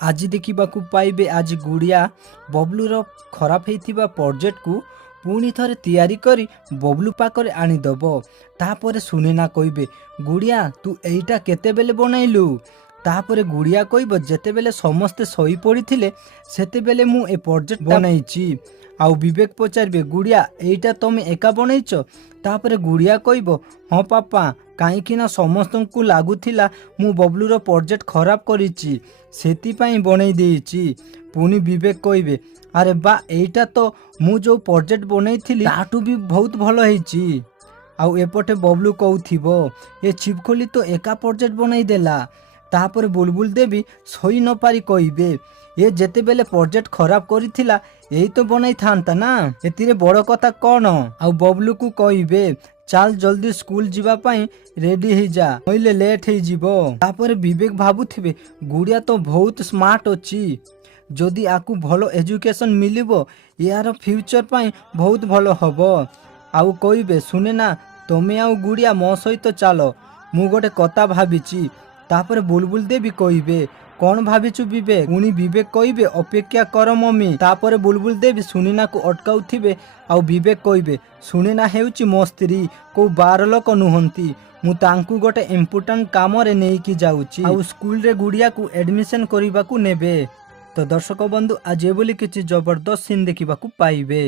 आज देखा पाइबे आज गुड़िया बबलूर खराब होता प्रोजेक्ट को पुणी थे तैयारी करी बबलू पाखरे आनीदब। तापर सुनेना कहबे गुड़िया तू एटा केतेबेले बनैलु। तापर गुड़िया कहब जेतेबेले समस्ते शोई पड़ते सेतेबेले मु ए प्रोजेक्ट बनैछि। आउ विवेक पचारे गुड़िया एटा तमे एका बनैच। तापर गुड़िया कहब हाँ पापा कहीं समस्त को लगुला मु बबलूर प्रोजेक्ट खराब करिछि सेतिपाई बनै देइछि। पुणी विवेक कहबे अरे बा एटा तो मु जो प्रोजेक्ट बनैथिली ताटू भी बहुत भल होइछि। आउ एपटे बबलू कहूथिबो ए छिपखोली तो एका प्रोजेक्ट बनई देला। तापर बुलबुल देवी सही न पारी कहबे ये जेतेबेले प्रोजेक्ट खराब करिथिला यही तो बनई थांता ना एतिरे बड़ कथा कौन। आउ बबलू को कहबे चाल जल्दी स्कूल जीवा पाई रेडी हो जा नइले लेट हो जिवो। तापर विवेक भाबुथिबे गुड़िया तो बहुत स्मार्ट अछि जदि आकु भलो एजुकेशन मिलिबो यार फ्यूचर पाई बहुत भलो हबो। आउ कहबे सुने ना तमे आउ गुड़िया मो सहित चलो मु गोटे कथा भाबिछि। तापर बुलबुल देवी कहबे कौन भाविचु विवेक। पुणी विवेक कहबे अपेक्षा कर मम्मी। तापर बुलबुल देवी सुनीना को अटकाउथिबे आउ विवेक कहबे सुनीना हेउची मो स्त्री को बार लोक नुहंती मु तांकु गोटे इम्पोर्टेंट काम रे नेकी जाउची आउ स्कूल रे गुड़िया को एडमिशन करिबा को नेबे। तो दर्शक बंधु आज एबोली किछि जबरदस्त सीन देखिबा को पाइबे।